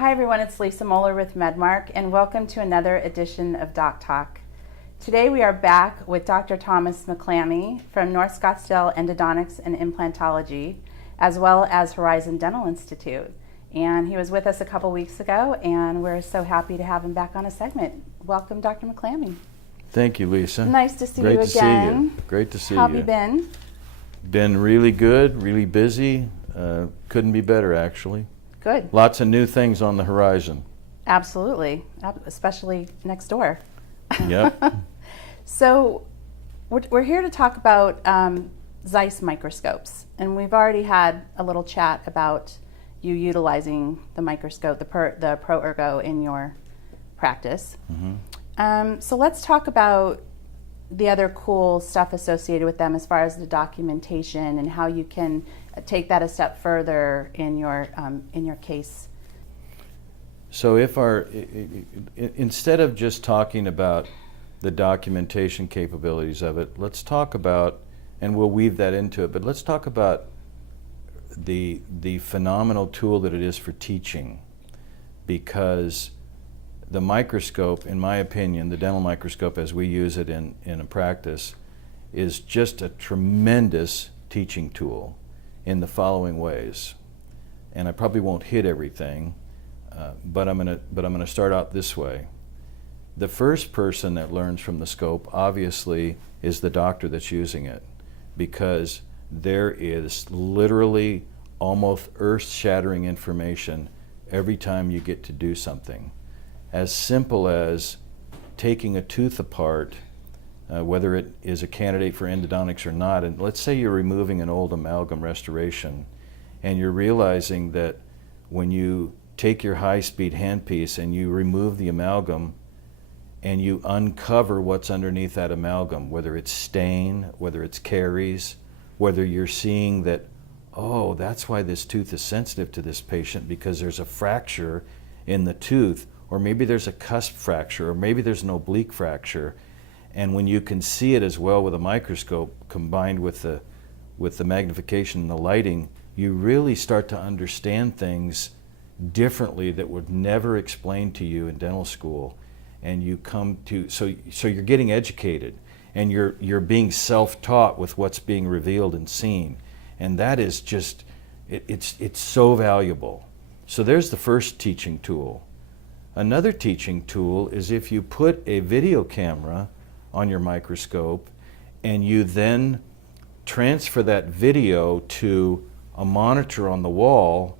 Hi everyone, it's Lisa Moeller with Medmark, and welcome to another edition of DocTalk. Today we are back with Dr. Thomas McClammy from North Scottsdale Endodontics and Implantology, as well as Horizon Dental Institute. And he was with us a couple weeks ago, and we're so happy to have him back on a segment. Welcome, Dr. McClammy. Thank you, Lisa. Nice to see Great you to again. See you. Great to see How have you. you been? Been really good, really busy. Couldn't be better, actually. Good. Lots of new things on the horizon. Absolutely, especially next door. Yep. So we're here to talk about Zeiss Microscopes, and we've already had a little chat about you utilizing the microscope, the Pro Ergo, in your practice. Mm-hmm. So let's talk about the other cool stuff associated with them as far as the documentation and how you can take that a step further in your case. So instead of just talking about the documentation capabilities of it, let's talk about, and we'll weave that into it, but let's talk about the phenomenal tool that it is for teaching. Because the microscope, in my opinion, the dental microscope as we use it in a practice, is just a tremendous teaching tool in the following ways. And I probably won't hit everything, but I'm gonna start out this way. The first person that learns from the scope, obviously, is the doctor that's using it, because there is literally almost earth-shattering information every time you get to do something. As simple as taking a tooth apart, whether it is a candidate for endodontics or not, and let's say you're removing an old amalgam restoration, and you're realizing that when you take your high-speed handpiece and you remove the amalgam and you uncover what's underneath that amalgam, whether it's stain, whether it's caries, whether you're seeing that, oh, that's why this tooth is sensitive to this patient, because there's a fracture in the tooth, or maybe there's a cusp fracture, or maybe there's an oblique fracture. And when you can see it as well with a microscope combined with the magnification and the lighting, you really start to understand things differently that were never explained to you in dental school. And you come to, so you're getting educated, and you're being self-taught with what's being revealed and seen. And that is just, it's so valuable. So there's the first teaching tool. Another teaching tool is if you put a video camera on your microscope and you then transfer that video to a monitor on the wall,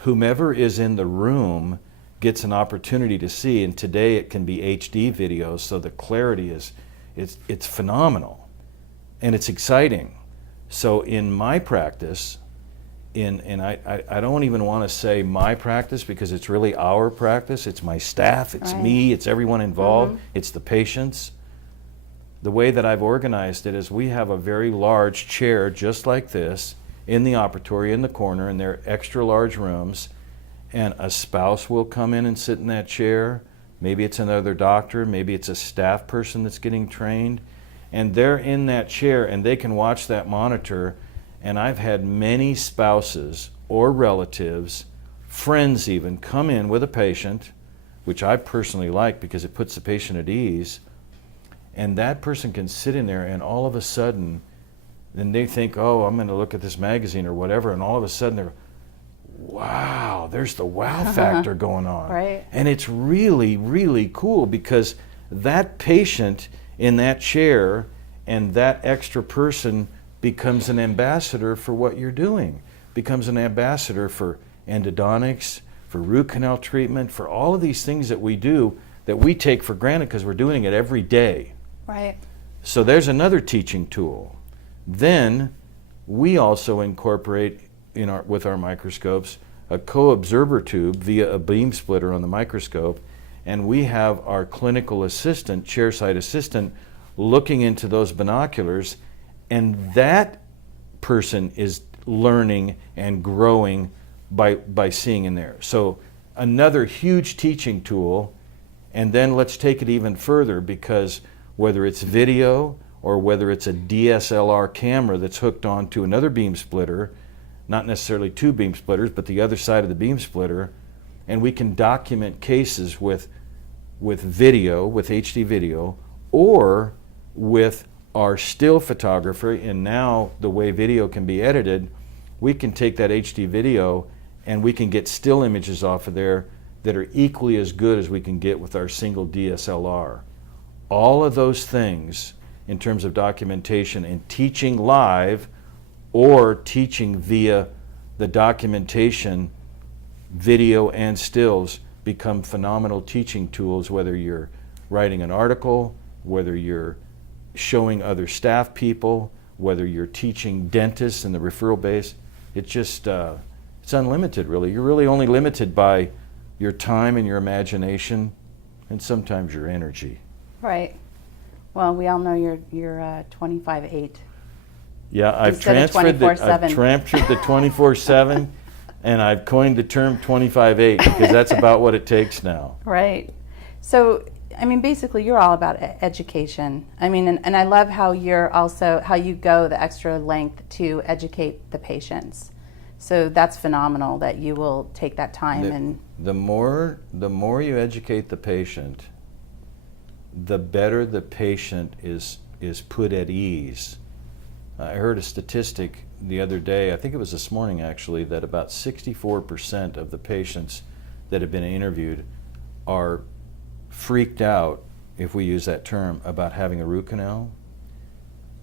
whomever is in the room gets an opportunity to see. And today it can be HD videos, so the clarity it's phenomenal and it's exciting. So in my practice, and I don't even want to say my practice, because it's really our practice. It's my staff, it's right. me, it's everyone involved, Mm-hmm. it's the patients. The way that I've organized it is we have a very large chair just like this in the operatory in the corner, and they're extra large rooms, and a spouse will come in and sit in that chair. Maybe it's another doctor, maybe it's a staff person that's getting trained, and they're in that chair and they can watch that monitor. And I've had many spouses or relatives, friends even, come in with a patient, which I personally like because it puts the patient at ease, and that person can sit in there and all of a sudden, then they think, oh, I'm going to look at this magazine or whatever, and all of a sudden they're, wow, there's the wow factor going on. Right. And it's really, really cool, because that patient in that chair and that extra person becomes an ambassador for what you're doing, becomes an ambassador for endodontics, for root canal treatment, for all of these things that we do that we take for granted because we're doing it every day. Right. So there's another teaching tool. Then we also incorporate with our microscopes a co-observer tube via a beam splitter on the microscope, and we have our clinical assistant, chairside assistant, looking into those binoculars, and that person is learning and growing by seeing in there. So another huge teaching tool. And then let's take it even further, because whether it's video or whether it's a DSLR camera that's hooked onto another beam splitter, not necessarily two beam splitters, but the other side of the beam splitter, and we can document cases with video, with HD video, or with our still photography. And now the way video can be edited, we can take that HD video and we can get still images off of there that are equally as good as we can get with our single DSLR. All of those things in terms of documentation and teaching live or teaching via the documentation, video and stills become phenomenal teaching tools, whether you're writing an article, whether you're showing other staff people, whether you're teaching dentists in the referral base. It's just, it's unlimited really. You're really only limited by your time and your imagination and sometimes your energy. Right. Well, we all know you're 25/8. Yeah, I've Instead of transferred 24/7. the 24/7 and I've coined the term 25/8 because that's about what it takes now. Right. So, I mean, basically, you're all about education. I mean, and I love how you go the extra length to educate the patients. So that's phenomenal that you will take that time. The more you educate the patient, the better the patient is put at ease. I heard a statistic the other day, I think it was this morning actually, that about 64% of the patients that have been interviewed are freaked out, if we use that term, about having a root canal.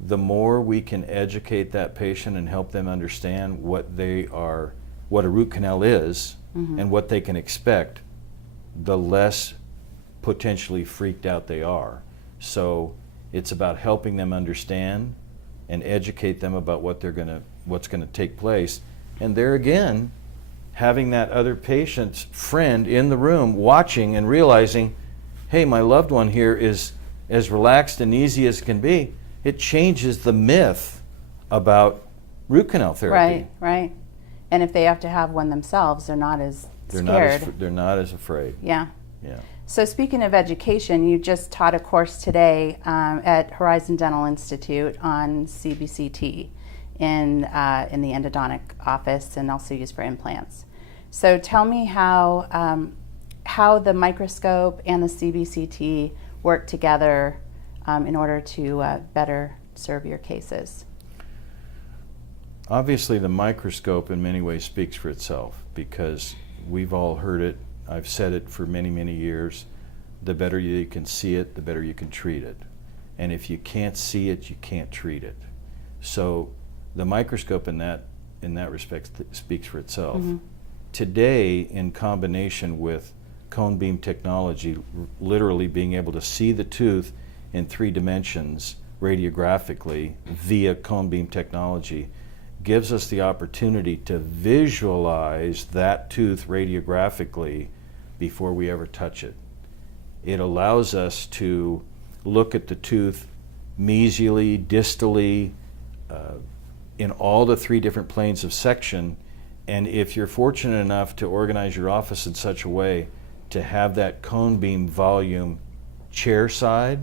The more we can educate that patient and help them understand what a root canal is and what they can expect, the less potentially freaked out they are. So it's about helping them understand and educate them about what's gonna take place. And there again, having that other patient's friend in the room watching and realizing, hey, my loved one here is as relaxed and easy as can be. It changes the myth about root canal therapy. Right, right. And if they have to have one themselves, they're not as scared. They're not as afraid. Yeah. Yeah. So speaking of education, you just taught a course today at Horizon Dental Institute on CBCT in the endodontic office and also used for implants. So tell me how the microscope and the CBCT work together in order to better serve your cases. Obviously, the microscope in many ways speaks for itself because we've all heard it. I've said it for many, many years. The better you can see it, the better you can treat it. And if you can't see it, you can't treat it. So the microscope in that respect speaks for itself. Today, in combination with cone beam technology, literally being able to see the tooth in 3 dimensions radiographically via cone beam technology, gives us the opportunity to visualize that tooth radiographically before we ever touch it. It allows us to look at the tooth mesially, distally, in all the 3 different planes of section. And if you're fortunate enough to organize your office in such a way to have that cone beam volume chair side,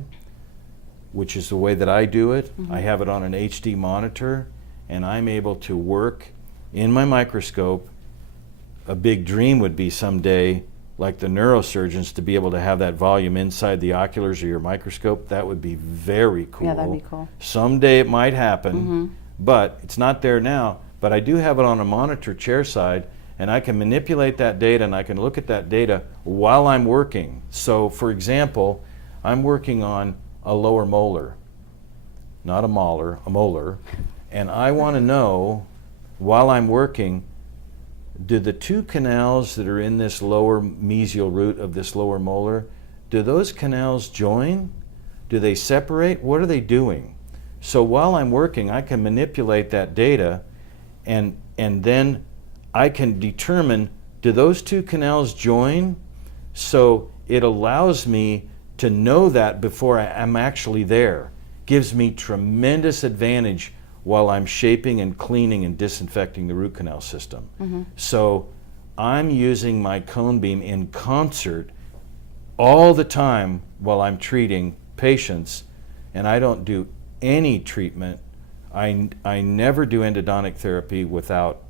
which is the way that I do it, I have it on an HD monitor, and I'm able to work in my microscope. A big dream would be someday, like the neurosurgeons, to be able to have that volume inside the oculars of your microscope. That would be very cool. Yeah, that'd be cool. Someday it might happen, but it's not there now. But I do have it on a monitor chair side, and I can manipulate that data and I can look at that data while I'm working. So for example, I'm working on a lower molar, not a molar, a molar, and I want to know, while I'm working, do the 2 canals that are in this lower mesial root of this lower molar, do those canals join? Do they separate? What are they doing? So while I'm working, I can manipulate that data, and then I can determine, do those 2 canals join? So it allows me to know that before I'm actually there. Gives me tremendous advantage while I'm shaping and cleaning and disinfecting the root canal system. So I'm using my cone beam in concert all the time while I'm treating patients, and I don't do any treatment. I never do endodontic therapy without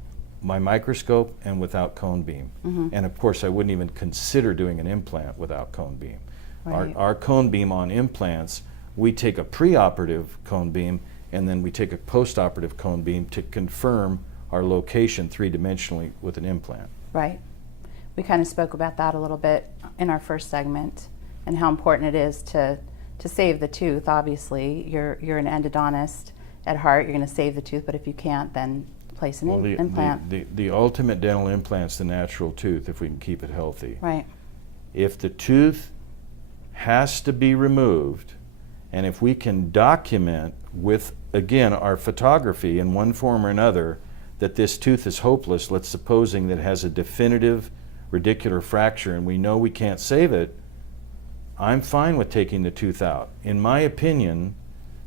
my microscope and without cone beam. And of course, I wouldn't even consider doing an implant without cone beam. Right. Our cone beam on implants, we take a preoperative cone beam and then we take a postoperative cone beam to confirm our location three-dimensionally with an implant. Right. We kind of spoke about that a little bit in our first segment and how important it is to save the tooth. Obviously, you're an endodontist at heart. You're going to save the tooth, but if you can't, then place an implant. The ultimate dental implant's the natural tooth if we can keep it healthy. Right. If the tooth has to be removed, and if we can document with, again, our photography in one form or another that this tooth is hopeless, let's supposing that it has a definitive radicular fracture and we know we can't save it, I'm fine with taking the tooth out. In my opinion,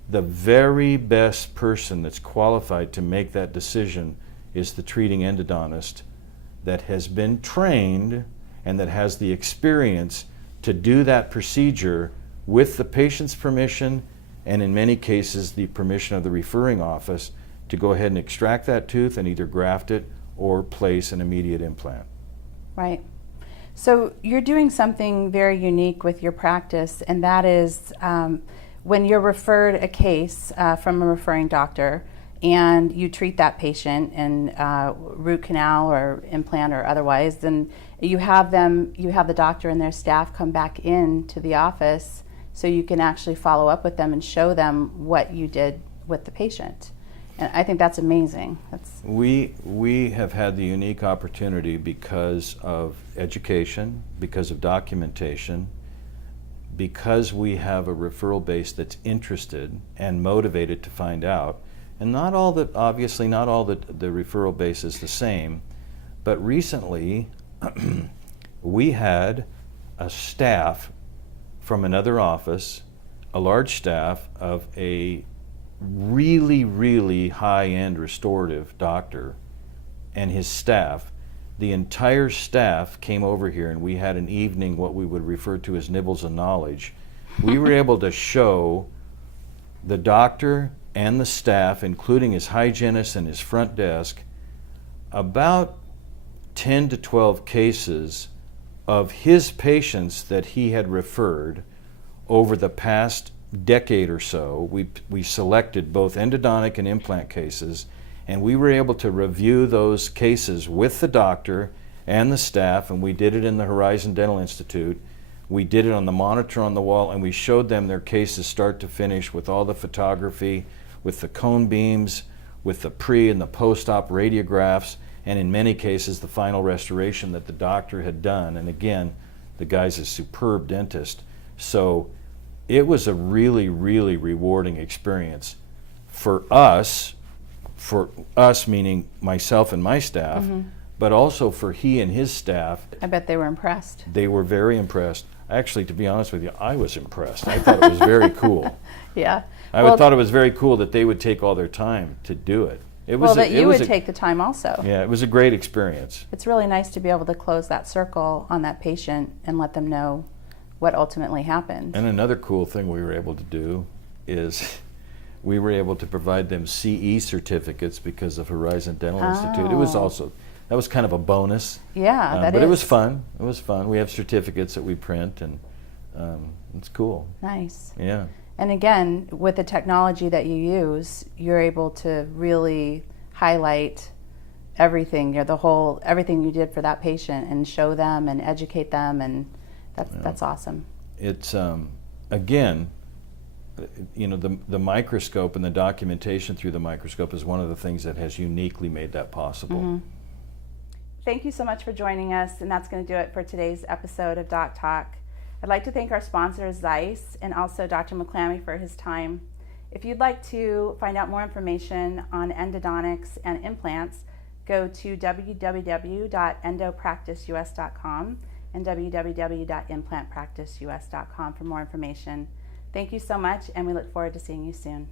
the very best person that's qualified to make that decision is the treating endodontist that has been trained and that has the experience to do that procedure with the patient's permission and in many cases the permission of the referring office to go ahead and extract that tooth and either graft it or place an immediate implant. Right. So you're doing something very unique with your practice, and that is when you're referred a case from a referring doctor and you treat that patient in root canal or implant or otherwise, then you have the doctor and their staff come back in to the office so you can actually follow up with them and show them what you did with the patient. And I think that's amazing. We have had the unique opportunity because of education, because of documentation, because we have a referral base that's interested and motivated to find out. And obviously not all the referral base is the same, but recently we had a staff from another office, a large staff of a really, really high-end restorative doctor and his staff. The entire staff came over here and we had an evening, what we would refer to as nibbles of knowledge. We were able to show the doctor and the staff, including his hygienist and his front desk, about 10 to 12 cases of his patients that he had referred over the past decade or so. We selected both endodontic and implant cases, and we were able to review those cases with the doctor and the staff, and we did it in the Horizon Dental Institute. We did it on the monitor on the wall, and we showed them their cases start to finish with all the photography, with the cone beams, with the pre and the post-op radiographs, and in many cases the final restoration that the doctor had done. And again, the guy's a superb dentist. So it was a really, really rewarding experience for us meaning myself and my staff, but also for he and his staff. I bet they were impressed. They were very impressed. Actually, to be honest with you, I was impressed. I thought it was very cool. Yeah. I thought it was very cool that they would take all their time to do it. You would take the time also. Yeah, it was a great experience. It's really nice to be able to close that circle on that patient and let them know what ultimately happened. And another cool thing we were able to do is we were able to provide them Seee Certificates because of Horizon Dental Institute. That was kind of a bonus. Yeah, but it was fun. It was fun. We have certificates that we print, and it's cool. Nice. Yeah. And again, with the technology that you use, you're able to really highlight everything, everything you did for that patient and show them and educate them, and that's awesome. It's again, the microscope and the documentation through the microscope is one of the things that has uniquely made that possible. Thank you so much for joining us, and that's going to do it for today's episode of DocTalk. I'd like to thank our sponsor, Zeiss, and also Dr. McClammy for his time. If you'd like to find out more information on endodontics and implants, go to www.endopracticeus.com and www.implantpracticeus.com for more information. Thank you so much, and we look forward to seeing you soon.